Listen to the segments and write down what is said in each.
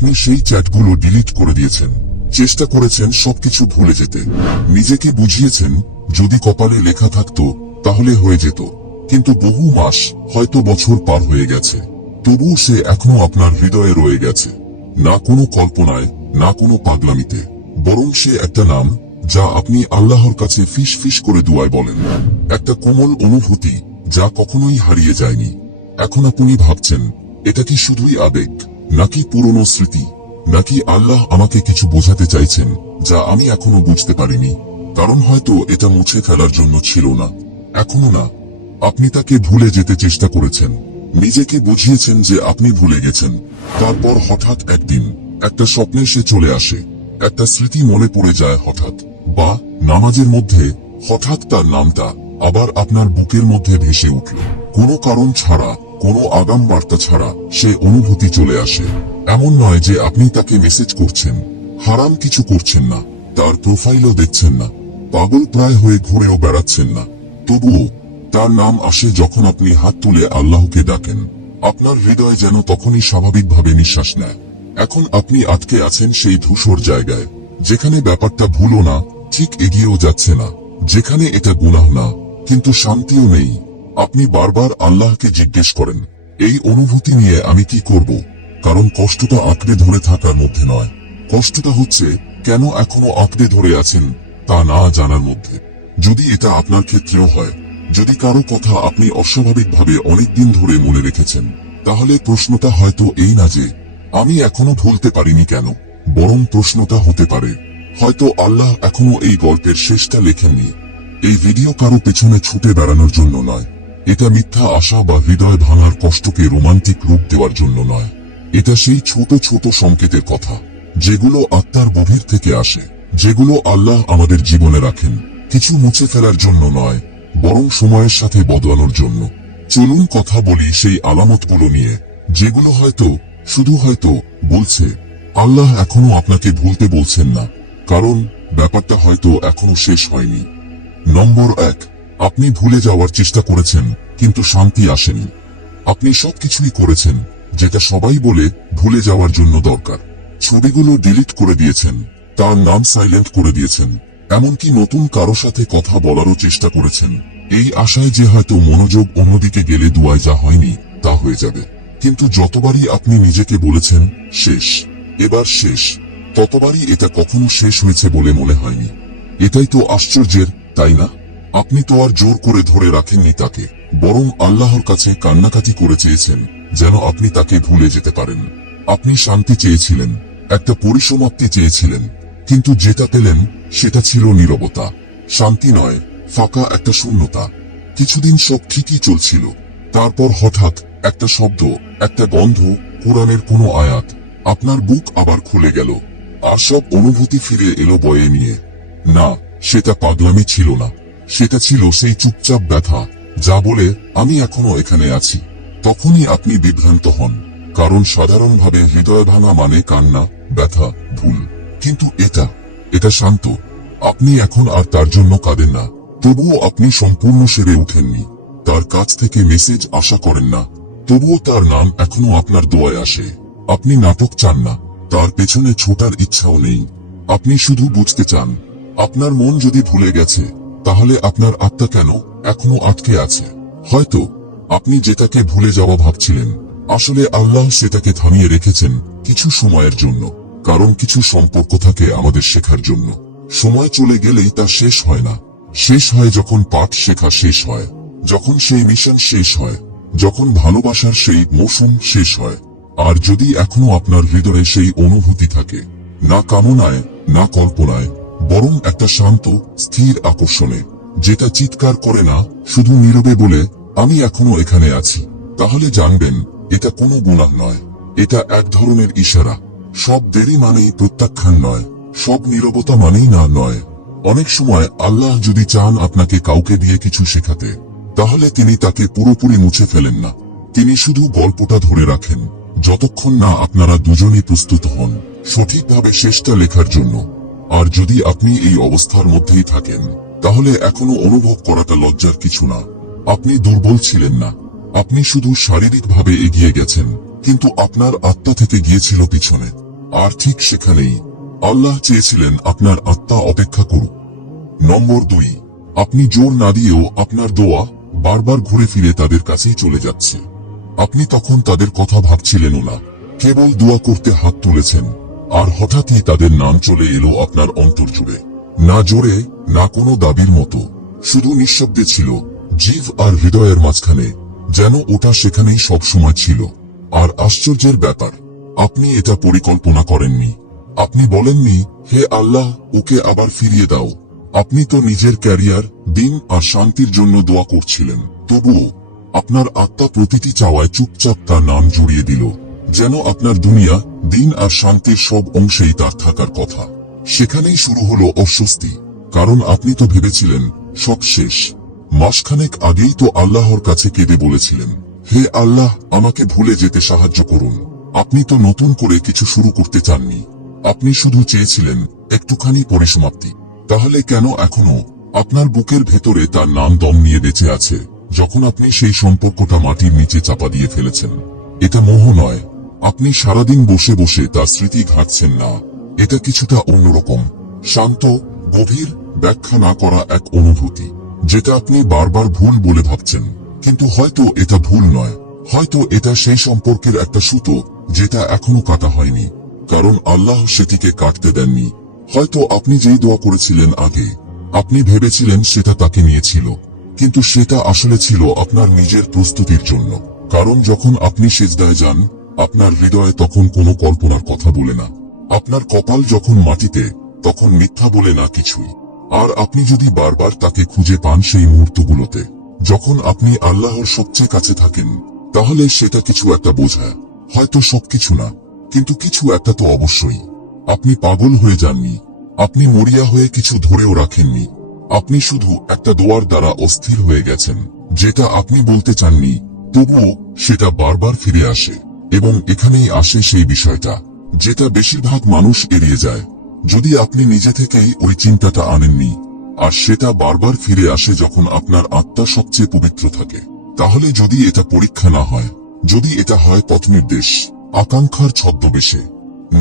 আপনি সেই চ্যাটগুলো ডিলিট করে দিয়েছেন, চেষ্টা করেছেন সবকিছু ভুলে যেতে, নিজেকে বুঝিয়েছেন যদি কপালে লেখা থাকতো তাহলে হয়ে যেত। কিন্তু বহু মাস, হয়তো বছর পার হয়ে গেছে, তবুও সে এখনো আপনার হৃদয়ে রয়ে গেছে। না কোনো কল্পনায়, না কোনো পাগলামিতে, বরং সে একটা নাম যা আপনি আল্লাহর কাছে ফিস ফিস করে দুয়ায় বলেন। একটা কোমল অনুভূতি যা কখনোই হারিয়ে যায়নি। এখন আপনি ভাবছেন, এটা কি শুধুই আবেগ, নাকি পুরনো স্মৃতি, নাকি আল্লাহ আমাকে কিছু বোঝাতে চাইছেন যা আমি এখনো বুঝতে পারিনি। কারণ হয়তো এটা মুছে ফেলার জন্য ছিল না, এখনো না। আপনি তাকে ভুলে যেতে চেষ্টা করেছেন, নিজেকে বুঝিয়েছেন যে আপনি ভুলে গেছেন। তারপর হঠাৎ একদিন একটা স্বপ্নে সে চলে আসে, একটা স্মৃতি মনে পড়ে যায় হঠাৎ, বা নামাজের মধ্যে হঠাৎ তার নামটা আবার আপনার বুকের মধ্যে ভেসে উঠল। কোনো কারণ ছাড়া, কোনো আগাম বার্তা ছাড়া সে অনুভূতি চলে আসে। এমন নয় যে আপনি তাকে মেসেজ করছেন, হারাম কিছু করছেন না, তার প্রোফাইলও দেখছেন না, পাগল প্রায় হয়ে ঘুরেও বেড়াচ্ছেন না। তবুও তার নাম আসে যখন আপনি হাত তুলে আল্লাহকে ডাকেন। আপনার হৃদয় যেন তখনই স্বাভাবিকভাবে নিঃশ্বাস নেয়। এখন আপনি আটকে আছেন সেই ধূসর জায়গায়, যেখানে ব্যাপারটা ভুলও না, ঠিক এগিয়েও যাচ্ছে না, যেখানে এটা গুনাহ না, কিন্তু শান্তিও নেই। আপনি বারবার আল্লাহকে জিজ্ঞেস করেন, এই অনুভূতি নিয়ে আমি কি করব? কারণ কষ্টটা আঁকড়ে ধরে থাকার মধ্যে নয়, কষ্টটা হচ্ছে কেন এখনো আঁকড়ে ধরে আছেন তা না জানার মধ্যে। যদি এটা আপনার ক্ষেত্রেও হয়, যদি কারো কথা আপনি অস্বাভাবিকভাবে অনেকদিন ধরে মনে রেখেছেন, তাহলে প্রশ্নটা হয়তো এই না যে আমি এখনো ভুলতে পারিনি কেন, বরং প্রশ্নটা হতে পারে হয়তো আল্লাহ এখনো এই গল্পের শেষটা লেখেননি। এই ভিডিও কারো পেছনে ছুটে বেড়ানোর জন্য নয়, এটা মিথ্যা আশা বা হৃদয় ভাঙার কষ্টকে রোমান্টিক রূপ দেওয়ার জন্য নয়। এটা সেই ছোট ছোট সংকেতের কথা, যেগুলো আত্মার গভীর থেকে আসে, যেগুলো আল্লাহ আমাদের জীবনে রাখেন, কিছু মুছে ফেলার জন্য নয়, বরং সময়ের সাথে বদলানোর জন্য। চলুন কথা বলি সেই আলামতগুলো নিয়ে, যেগুলো হয়তো, শুধু হয়তো, বলছে আল্লাহ এখনো আপনাকে ভুলতে বলছেন না, কারণ ব্যাপারটা হয়তো এখনো শেষ হয়নি। নম্বর 1, আপনি ভুলে যাওয়ার চেষ্টা করেছেন কিন্তু শান্তি আসেনি। আপনি সবকিছুই করেছেন যেটা সবাই বলে ভুলে যাওয়ার জন্য দরকার। ছবিগুলো ডিলিট করে দিয়েছেন, তার নাম সাইলেন্ট করে দিয়েছেন, এমনকি নতুন কারো সাথে কথা বলারও চেষ্টা করেছেন, এই আশায় যে হয়তো মনোযোগ অন্যদিকে গেলে দুয়ায় যা হয়নি তা হয়ে যাবে। কিন্তু যতবারই আপনি নিজেকে বলেছেন শেষ, এবার শেষ, ততবারই এটা কখনো শেষ হয়েছে বলে মনে হয়নি। এটাই তো আশ্চর্যের, তাই না? আপনি তো আর জোর করে ধরে রাখেননি তাকে, বরং আল্লাহর কাছে কান্নাকাটি করে চেয়েছেন যেন আপনি তাকে ভুলে যেতে পারেন। আপনি শান্তি চেয়েছিলেন, একটা পরিসমাপ্তি চেয়েছিলেন, কিন্তু যেটা পেলেন সেটা ছিল নীরবতা। শান্তি নয়, ফাঁকা একটা শূন্যতা। কিছুদিন সব ঠিকই চলছিল, তারপর হঠাৎ একটা শব্দ, একটা গন্ধ, কোরআনের কোনো আয়াত, আপনার বুক আবার খুলে গেল, আর সব অনুভূতি ফিরে এলো বয়ে নিয়ে। না, সেটা পাগলামি ছিল না, সেটা ছিল সেই চুপচাপ ব্যথা যা বলে আমি এখনো এখানে আছি। তখনই আপনি বিভ্রান্ত হন, কারণ সাধারণভাবে হৃদয় ভাঙা মানে কান্না, ব্যথা, ভুল। কিন্তু এটা শান্ত। আপনি এখন আর তার জন্য কাঁদেন না, তবুও আপনি সম্পূর্ণ সেরে উঠেননি। তার কাছ থেকে মেসেজ আশা করেন না, তবুও তার নাম এখনো আপনার দোয়ায় আসে। আপনি নাটক চান না, তার পেছনে ছোটার ইচ্ছাও নেই। আপনি শুধু বুঝতে চান, আপনার মন যদি ভুলে গেছে, তাহলে আপনার আত্মা কেন এখনো আটকে আছে? হয়তো আপনি যেটাকে ভুলে যাওয়া ভাবছিলেন, আসলে আল্লাহ সেটাকে থামিয়ে রেখেছেন কিছু সময়ের জন্য। কারণ কিছু সম্পর্ক থাকে আমাদের শেখার জন্য। সময় চলে গেলেই তা শেষ হয় না, শেষ হয় যখন পাঠ শেখা শেষ হয়, যখন সেই মিশন শেষ হয়, যখন ভালোবাসার সেই মৌসুম শেষ হয়। আর যদি এখনো আপনার হৃদয়ে সেই অনুভূতি থাকে, না কামনায়, না কল্পনায়, বরং একটা শান্ত, স্থির আকর্ষণে, যেটা চিৎকার করে না, শুধু নীরবে বলে আমি এখনো এখানে আছি, তাহলে জানবেন এটা কোনো গুনাহ নয়, এটা এক ধরনের ইশারা। সব দেরি মানেই প্রত্যাখ্যান নয়, সব নীরবতা মানেই না নয়। অনেক সময় আল্লাহ যদি চান আপনাকে কাউকে দিয়ে কিছু শেখাতে, তাহলে তিনি তাকে পুরোপুরি মুছে ফেলেন না, তিনি শুধু গল্পটা ধরে রাখেন, যতক্ষণ না আপনারা দুজনই প্রস্তুত হন সঠিকভাবে শেষটা লেখার জন্য। আর যদি আপনি এই অবস্থার মধ্যেই থাকেন, তাহলে এখনো অনুভব করাটা লজ্জার কিছু না। আপনি দুর্বল ছিলেন না, আপনি শুধু শারীরিকভাবে এগিয়ে গেছেন, কিন্তু আপনার আত্মা থেকে গিয়েছিল পিছনে। আর ঠিক সেখানেই আল্লাহ চেয়েছিলেন আপনার আত্মা অপেক্ষা করুক। নম্বর 2, আপনি জোর না দিয়েও আপনার দোয়া বারবার ঘুরে ফিরে তাদের কাছেই চলে যাচ্ছে। আপনি তখন তাদের কথা ভাবছিলেনও না, কেবল দোয়া করতে হাত তুলেছেন, আর হঠাৎই তাদের নাম চলে এলো আপনার অন্তর জুড়ে। না জোরে, না কোনো দাবির মতো, শুধু নিঃশব্দে ছিল, জিভ আর হৃদয়ের মাঝখানে, যেন ওটা সেখানেই সব সময় ছিল। আর আশ্চর্যের ব্যাপার, আপনি এটা পরিকল্পনা করেননি। আপনি বলেননি, হে আল্লাহ, ওকে আবার ফিরিয়ে দাও। আপনি তো নিজের ক্যারিয়ার, দিন আর শান্তির জন্য দোয়া করছিলেন। তবুও আপনার আত্মা প্রতিটি চাওয়ায় চুপচাপ তার নাম জড়িয়ে দিল, যেন আপনার দুনিয়া, দিন আর শান্তির সব অংশেই তার থাকার কথা। সেখানেই শুরু হলো অস্বস্তি, কারণ আপনি তো ভেবেছিলেন সব শেষ। মাসখানেক আগেই তো আল্লাহর কাছে কেঁদে বলেছিলেন, হে আল্লাহ, আমাকে ভুলে যেতে সাহায্য করুন। আপনি তো নতুন করে কিছু শুরু করতে চাননি, আপনি শুধু চেয়েছিলেন একটুখানি পরিসমাপ্তি। তাহলে কেন এখনো আপনার বুকের ভেতরে তার নাম দম নিয়ে বেঁচে আছে, যখন আপনি সেই সম্পর্কটা মাটির নিচে চাপা দিয়ে ফেলেছেন? এটা মোহ নয়, আপনি সারাদিন বসে বসে তার স্মৃতি ঘাঁটছেন না। এটা কিছুটা অন্যরকম, শান্ত, গভীর, ব্যাখ্যা না করা এক অনুভূতি, যেটা আপনি বারবার ভুল বলে ভাবছেন। কিন্তু হয়তো এটা ভুল নয়, হয়তো এটা সেই সম্পর্কের একটা সুতো যেটা এখনো কাটা হয়নি, কারণ আল্লাহ সেটিকে কাটতে দেননি। হয়তো আপনি যেই দোয়া করেছিলেন আগে, আপনি ভেবেছিলেন সেটা তাকে নিয়েছিল, কিন্তু সেটা আসলে ছিল আপনার নিজের প্রস্তুতির জন্য। কারণ যখন আপনি সিজদায় যান, আপনার হৃদয়ে তখন কোনো কল্পনার কথা বলে না। আপনার কপাল যখন মাটিতে, তখন মিথ্যা বলে না কিছুই। আর আপনি যদি বারবার তাকে খুঁজে পান সেই মুহূর্তগুলোতে, যখন আপনি আল্লাহর সবচেয়ে কাছে থাকেন, তাহলে সেটা কিছু একটা বোঝায়। হয়তো সবকিছু না, কিন্তু কিছু একটা তো অবশ্যই। আপনি পাগল হয়ে যাননি, আপনি মরিয়া হয়ে কিছু ধরেও রাখেননি। আপনি শুধু একটা দোয়ার দ্বারা অস্থির হয়ে গেছেন, যেটা আপনি বলতে চাননি, তবুও সেটা বারবার ফিরে আসে। এবং এখানেই আসে সেই বিষয়টা, যেটা বেশিরভাগ মানুষ এড়িয়ে যায়। যদি আপনি নিজে থেকেই ওই চিন্তাটা আনেননি, আর সেটা বারবার ফিরে আসে যখন আপনার আত্মা সবচেয়ে পবিত্র থাকে, তাহলে যদি এটা পরীক্ষা না হয়, যদি এটা হয় পথনির্দেশ, আকাঙ্ক্ষার ছদ্মবেশে,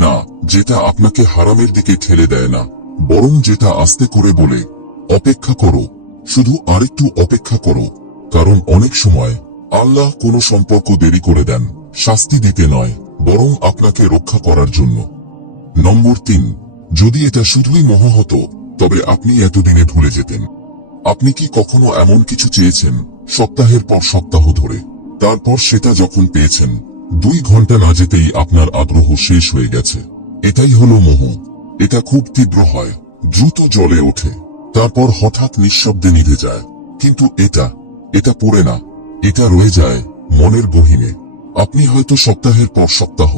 না যেটা আপনাকে হারামের দিকে ঠেলে দেয় না, বরং যেটা আস্তে করে বলে, অপেক্ষা করো, শুধু আরেকটু অপেক্ষা করো। কারণ অনেক সময় আল্লাহ কোনো সম্পর্ক দেরি করে দেন, শাস্তি দিতে নয়, বরং আপনাকে রক্ষা করার জন্য। নম্বর 3, যদি এটা শুধুই মোহ হতো, তবে আপনি এতদিনে ভুলে যেতেন। আপনি কি কখনো এমন কিছু চেয়েছেন, সপ্তাহের পর সপ্তাহ ধরে, তারপর সেটা যখন পেয়েছেন, 2 ঘন্টা না যেতেই আপনার আগ্রহ শেষ হয়ে গেছে? এটাই হলো মোহ। এটা খুব তীব্র হয়, দ্রুত জ্বলে ওঠে, তারপর হঠাৎ নিঃশব্দে নিভে যায়। কিন্তু এটা পড়ে না, এটা রয়ে যায় মনের গহীনে। আপনি হয়তো সপ্তাহের পর সপ্তাহ,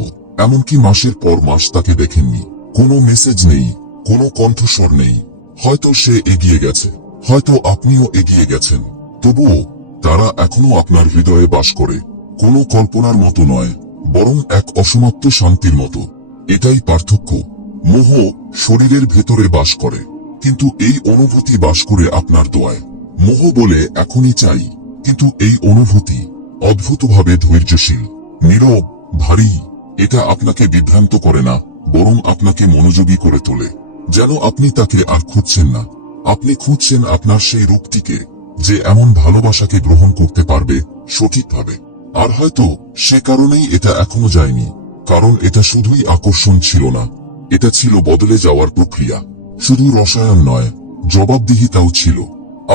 এমনকি মাসের পর মাস তাকে দেখেননি, কোনো মেসেজ নেই, কোনো কণ্ঠস্বর নেই। হয়তো সে এগিয়ে গেছে, হয়তো আপনিও এগিয়ে গেছেন, তবুও তারা এখনো আপনার হৃদয়ে বাস করে। কোনো কল্পনার মতো নয়, বরং এক অসমাপ্ত শান্তির মতো। এটাই পার্থক্য। মোহ শরীরের ভেতরে বাস করে, কিন্তু এই অনুভূতি বাস করে আপনার দোয়ায়। মোহ বলে এখনই চাই, কিন্তু এই অনুভূতি অদ্ভুতভাবে ধৈর্যশীল, নীরব, ভারী। এটা আপনাকে বিভ্রান্ত করে না, বরং আপনাকে মনোযোগী করে তোলে। যেন আপনি তাকে আর খুঁজছেন না, আপনি খুঁজছেন আপনার সেই রূপটিকে, যে এমন ভালোবাসাকে গ্রহণ করতে পারবে সঠিকভাবে। আর হয়তো সে কারণেই এটা এখনো যায়নি, কারণ এটা শুধুই আকর্ষণ ছিল না, এটা ছিল বদলে যাওয়ার প্রক্রিয়া। শুধু রসায়ন নয়, জবাবদিহিতাও ছিল।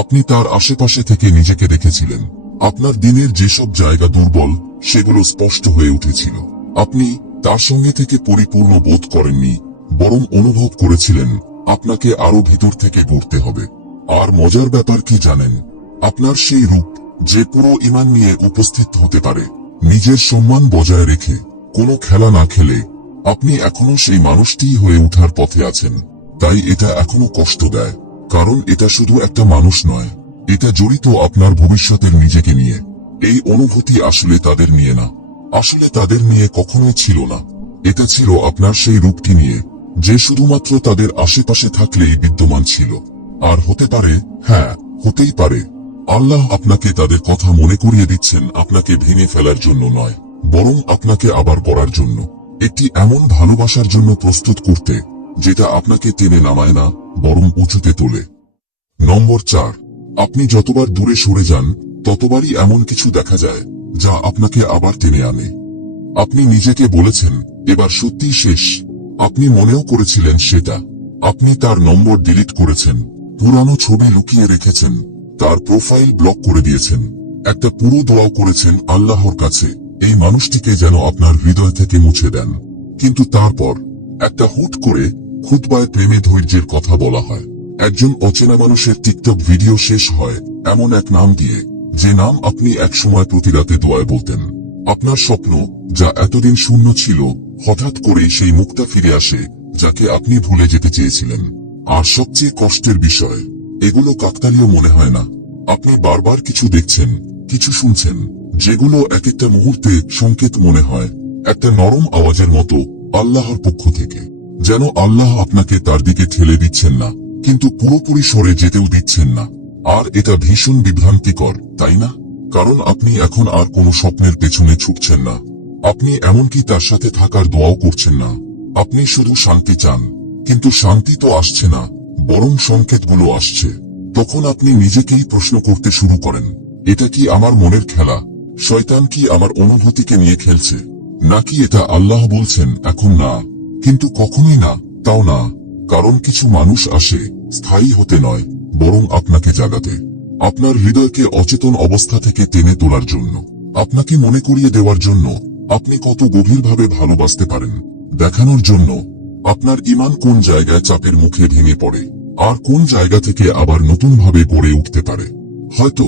আপনি তার আশেপাশে থেকে নিজেকে দেখেছিলেন, আপনার দিনের যেসব জায়গা দুর্বল, সেগুলো স্পষ্ট হয়ে উঠেছিল। আপনি তার সঙ্গে থেকে পরিপূর্ণ বোধ করেননি, বরং অনুভব করেছিলেন আপনাকে আরো ভিতর থেকে গড়তে হবে। আর মজার ব্যাপার কি জানেন? আপনার সেই রূপ, যে পুরো ঈমান নিয়ে উপস্থিত হতে পারে, নিজের সম্মান বজায় রেখে, কোনো খেলা না খেলে, আপনি এখনো সেই মানুষটিই হয়ে ওঠার পথে আছেন। তাই এটা এখনো কষ্ট দেয়, কারণ এটা শুধু একটা মানুষ নয়, এটা জড়িত আপনার ভবিষ্যতের নিজেকে নিয়ে। এই অনুভূতি আসলে তাদের নিয়ে না, আসলে তাদের নিয়ে কখনোই ছিল না। এটা ছিল আপনার সেই রূপটি নিয়ে, যে শুধুমাত্র তাদের আশেপাশে থাকলেই বিদ্যমান ছিল। আর হতে পারে, হ্যাঁ, হতেই পারে, আল্লাহ আপনাকে তাদের কথা মনে করিয়ে দিচ্ছেন, আপনাকে ভেঙে ফেলার জন্য নয়, বরং আপনাকে আবার গড়ার জন্য। একটি এমন ভালোবাসার জন্য প্রস্তুত করতে যেটা আপনাকে টেনে নামায় না, বরং উঁচুতে তোলে। নম্বর 4, আপনি যতবার দূরে সরে যান ততবারই এমন কিছু দেখা যায় যা আপনাকে আবার টেনে আনে। আপনি নিজেকে বলেছেন এবার সত্যিই শেষ, আপনি মনেও করেছিলেন সেটা। আপনি তার নম্বর ডিলিট করেছেন, পুরানো ছবি লুকিয়ে রেখেছেন, তার প্রোফাইল ব্লক করে দিয়েছেন, একটা পুরো দোয়াও করেছেন আল্লাহর কাছে এই মানুষটিকে যেন আপনার হৃদয় থেকে মুছে দেন। কিন্তু তারপর একটা হুট করে খুতবায় প্রেমে ধৈর্যের কথা বলা হয়। একজন অচেনা মানুষের টিকটক ভিডিও শেষ হয় এমন এক নাম দিয়ে, যে নাম আপনি একসময় প্রতি রাতে দোয়ায় বলতেন। আপনার স্বপ্ন যা এতদিন শূন্য ছিল, হঠাৎ করেই সেই মুখটা ফিরে আসে যাকে আপনি ভুলে যেতে চেয়েছিলেন। আর সবচেয়ে কষ্টের বিষয়, এগুলো কাকতালীয় মনে হয় না। আপনি বারবার কিছু দেখছেন, কিছু শুনছেন, যেগুলো এক একটা মুহূর্তে সংকেত মনে হয়, একটা নরম আওয়াজের মতো আল্লাহর পক্ষ থেকে। যেন আল্লাহ আপনাকে তার দিকে ঠেলে দিচ্ছেন না, কিন্তু পুরোপুরি সরে যেতেও দিচ্ছেন না। আর এটা ভীষণ বিভ্রান্তিকর, তাই না? কারণ আপনি এখন আর কোনো স্বপ্নের পেছনে ছুটছেন না, আপনি এমনকি তার সাথে থাকার দোয়াও করছেন না। আপনি শুধু শান্তি চান, কিন্তু শান্তি তো আসছে না, বরং সংকেতগুলো আসছে। তখন আপনি নিজেকেই প্রশ্ন করতে শুরু করেন, এটা কি আমার মনের খেলা? শয়তান কি আমার অনুভূতিকে নিয়ে খেলছে? নাকি এটা আল্লাহ বলছেন এখন না? কিন্তু কখনোই না, তাও না। কারণ কিছু মানুষ আসে স্থায়ী হতে নয়, বরং আপনাকে জাগাতে, আপনার হৃদয়কে অচেতন অবস্থা থেকে টেনে তোলার জন্য, আপনাকে মনে করিয়ে দেওয়ার জন্য আপনি কত গভীরভাবে ভালোবাসতে পারেন, দেখানোর জন্য আপনার ঈমান কোন জায়গায় চাপের মুখে ভেঙে পড়ে, আর কোন জায়গা থেকে আবার নতুনভাবে গড়ে উঠতে পারে। হয়তো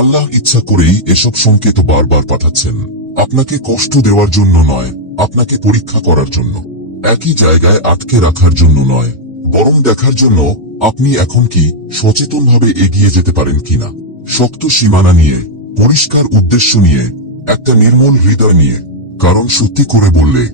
আল্লাহ ইচ্ছা করেই এসব সংকেত বারবার পাঠাচ্ছেন, আপনাকে কষ্ট দেওয়ার জন্য নয়, আপনাকে পরীক্ষা করার জন্য। একই জায়গায় আটকে রাখার জন্য নয়, বরং দেখার জন্য আপনি এখন কি সচেতনভাবে এগিয়ে যেতে পারেন কিনা। শক্ত সীমানা নিয়ে, পরিষ্কার উদ্দেশ্য নিয়ে, একটা নির্মল হৃদয় নিয়ে। কারণ সত্যি করে বললে,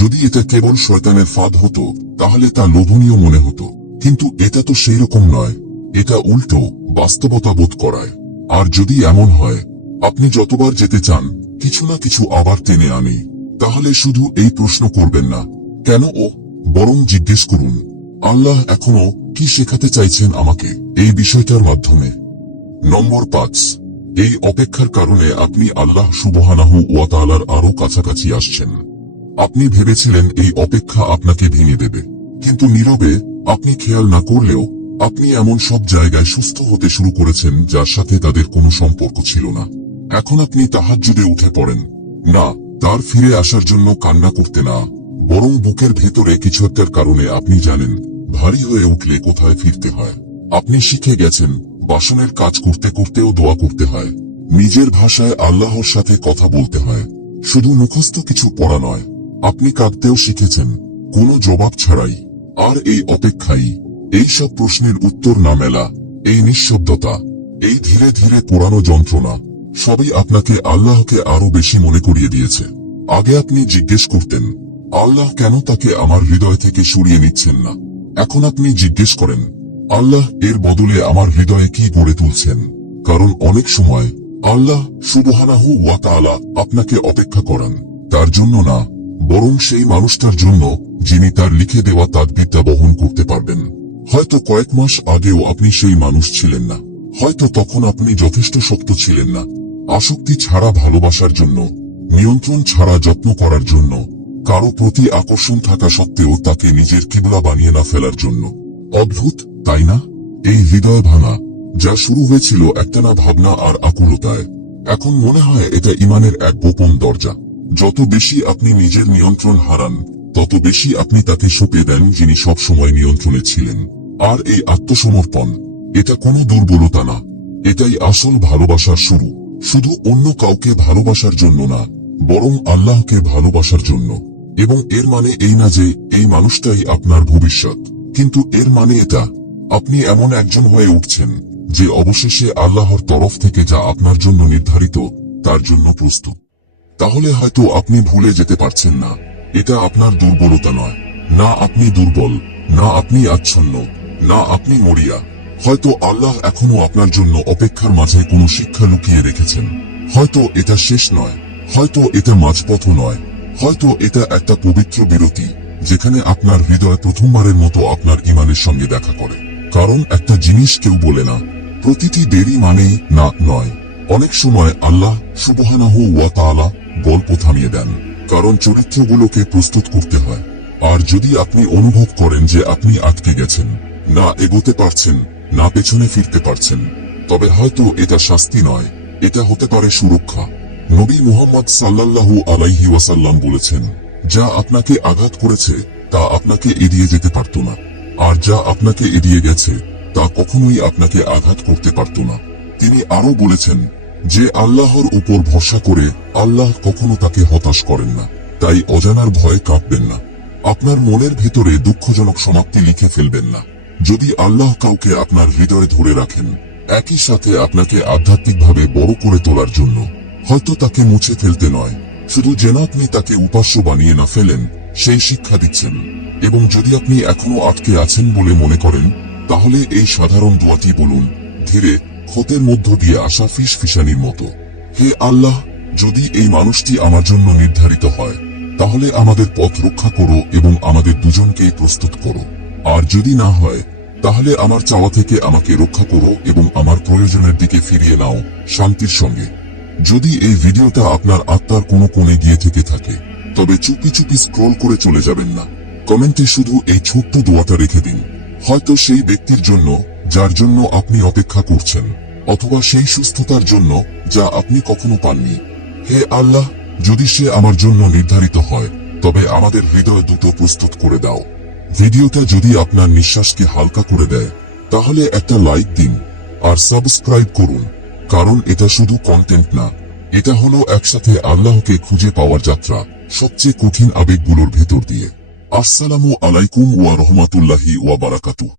যদি এটা কেবল শয়তানের ফাঁদ হতো তাহলে তা লোভনীয় মনে হতো, কিন্তু এটা তো সেই রকম নয়, এটা উল্টো বাস্তবতা বোধ করায়। আর যদি এমন হয় আপনি যতবার যেতে চান কিছু না কিছু আবার টেনে আনে, তাহলে শুধু এই প্রশ্ন করবেন না কেন ও, বরং জিজ্ঞেস করুন আল্লাহ এখনো কি শেখাতে চাইছেন আমাকে এই বিষয়টার মাধ্যমে। নম্বর 5, এই অপেক্ষার কারণে আপনি আল্লাহ সুবহানাহু ওয়া তাআলার আরো কাছাকাছি আসছেন। আপনি ভেবেছিলেন এই অপেক্ষা আপনাকে ভেঙে দেবে, কিন্তু নীরবে আপনি খেয়াল না করলেও আপনি এমন সব জায়গায় সুস্থ হতে শুরু করেছেন যার সাথে তাদের কোনো সম্পর্ক ছিল না। এখন আপনি তাহাজ্জুদে উঠে পড়েন, না তার ফিরে আসার জন্য কান্না করতে না, বরং বুকের ভেতরে কিছু একটার কারণে আপনি জানেন ভারী হয়ে উঠলে কোথায় ফিরতে হয়। আপনি শিখে গেছেন বাসনের কাজ করতে করতেও দোয়া করতে হয়, নিজের ভাষায় আল্লাহর সাথে কথা বলতে হয়, শুধু মুখস্থ কিছু পড়া নয়। আপনি কাঁদতেও শিখেছেন কোনো জবাব ছাড়াই। আর এই অপেক্ষাই, এই সব প্রশ্নের উত্তর না মেলা, এই নিঃশব্দতা, এই ধীরে ধীরে পোড়ানো যন্ত্রণা, সবই আপনাকে আল্লাহকে আরো বেশি মনে করিয়ে দিয়েছে। আগে আপনি জিজ্ঞেস করতেন আল্লাহ কেন তাকে আমার হৃদয় থেকে সরিয়ে নিচ্ছেন না। এখন আপনি জিজ্ঞেস করেন আল্লাহ এর বদলে আমার হৃদয়ে কি গড়ে তুলছেন। কারণ অনেক সময় আল্লাহ সুবহানাহু ওয়া তাআলা আপনাকে অপেক্ষা করান তার জন্য না, বরং সেই মানুষটার জন্য যিনি তার লিখে দেওয়া তাদবীরটা বহন করতে পারবেন। হয়তো কয়েক মাস আগেও আপনি সেই মানুষ ছিলেন না, হয়তো তখন আপনি যথেষ্ট শক্ত ছিলেন না, আসক্তি ছাড়া ভালোবাসার জন্য, নিয়ন্ত্রণ ছাড়া যত্ন করার জন্য, কারো প্রতি আকর্ষণ থাকা সত্ত্বেও তাকে নিজের কিবলা বানিয়ে না ফেলার জন্য। অদ্ভুত, তাই না? এই হৃদয় ভাঙা, যা শুরু হয়েছিল একটানা ভাবনা আর আকুলতায়, এখন মনে হয় এটা ঈমানের এক গোপন দরজা। যত বেশি আপনি নিজের নিয়ন্ত্রণ হারান, তত বেশি আপনি তাকে সঁপে দেন যিনি সব সময় নিয়ন্ত্রণে ছিলেন। আর এই আত্মসমর্পণ, এটা কোনো দুর্বলতা না, এটাই আসল ভালোবাসার শুরু। শুধু অন্য কাউকে ভালোবাসার জন্য না, বরং আল্লাহকে ভালোবাসার জন্য। এবং এর মানে এই না যে এই মানুষটাই আপনার ভবিষ্যৎ, কিন্তু এর মানে এটা আপনি এমন একজন হয়ে উঠছেন যে অবশেষে আল্লাহর তরফ থেকে যা আপনার জন্য নির্ধারিত তার জন্য প্রস্তুত। তাহলে হয়তো আপনি ভুলে যেতে পারছেন না, এটা আপনার দুর্বলতা নয়, না আপনি দুর্বল, না আপনি আচ্ছন্ন, না আপনি মরিয়া। হয়তো আল্লাহ এখনো আপনার জন্য অপেক্ষার মাঝে কোনো শিক্ষা লুকিয়ে রেখেছেন। হয়তো এটা শেষ নয়, হয়তো এটা মাঝপথও নয়, হয়তো এটা একটা পবিত্র বিরতি, যেখানে আপনার হৃদয় প্রথমবারের মতো আপনার ঈমানের সঙ্গে দেখা করে। কারণ একটা জিনিস কেউ বলে না, প্রতিটি দেরি মানে না নয়। অনেক সময় আল্লাহ সুবহানাহু ওয়া তাআলা গল্প থামিয়ে দেন, কারণ চরিত্রগুলোকে প্রস্তুত করতে হয়। আর যদি আপনি অনুভব করেন যে আপনি আটকে গেছেন, না এগোতে পারছেন, না পেছনে ফিরতে পারছেন, তবে হয়তো এটা শাস্তি নয়, এটা হতে পারে সুরক্ষা। নবী মুহাম্মদ সাল্লাল্লাহু আলাইহি ওয়াসাল্লাম বলেছেন, যা আপনাকে আঘাত করেছে তা আপনাকে এড়িয়ে যেতে পারত না, আর যা আপনাকে এড়িয়ে গেছে তা কখনোই আপনাকে আঘাত করতে পারত না। তিনি আরো বলেছেন যে আল্লাহর উপর ভরসা করে আল্লাহ কখনো তাকে হতাশ করেন না। তাই অজানার ভয়ে কাঁপবেন না, আপনার মনের ভিতরে দুঃখজনক সমাপ্তি লিখে ফেলবেন না। যদি আল্লাহ কাউকে আপনার হৃদয়ে ধরে রাখেন, একই সাথে আপনাকে আধ্যাত্মিকভাবে বড় করে তোলার জন্য, হয়তো তাকে মুছে ফেলতে নয়, শুধু যেন আপনি তাকে উপাস্য বানিয়ে না ফেলেন, সেই শিক্ষা দিচ্ছেন। এবং যদি আপনি এখনো আটকে আছেন বলে মনে করেন, তাহলে এই সাধারণ দোয়াটি বলুন, ধীরে, ক্ষতের মধ্য দিয়ে আসা ফিসফিসানির মতো। হে আল্লাহ, যদি এই মানুষটি আমার জন্য নির্ধারিত হয়, তাহলে আমাদের পথ রক্ষা করো এবং আমাদের দুজনকেই প্রস্তুত করো। আর যদি না হয়, তাহলে আমার চাওয়া থেকে আমাকে রক্ষা করো এবং আমার প্রয়োজনের দিকে ফিরিয়ে নাও শান্তির সঙ্গে। যদি এই ভিডিওটা আপনার আত্মার কোনো কোণে গিয়ে থেকে থাকে, তবে চুপি চুপি স্ক্রল করে চলে যাবেন না। কমেন্টে শুধু এই ছোট্ট দোয়াটা রেখে দিন, হয়তো সেই ব্যক্তির জন্য যার জন্য আপনি অপেক্ষা করছেন, অথবা সেই সুস্থতার জন্য যা আপনি কখনো পাননি। হে আল্লাহ, যদি সে আমার জন্য নির্ধারিত হয়, তবে আমাদের হৃদয় দুটো প্রস্তুত করে দাও। ভিডিওটা যদি আপনার নিঃশ্বাসকে হালকা করে দেয়, তাহলে একটা লাইক দিন আর সাবস্ক্রাইব করুন, কারণ এটা শুধু কন্টেন্ট না, এটা হলো একসাথে আল্লাহকে খুঁজে পাওয়ার যাত্রা, সবচেয়ে কঠিন আবেগগুলোর ভেতর দিয়ে। আসসালামু আলাইকুম ওয়া রাহমাতুল্লাহি ওয়া বারাকাতুহু।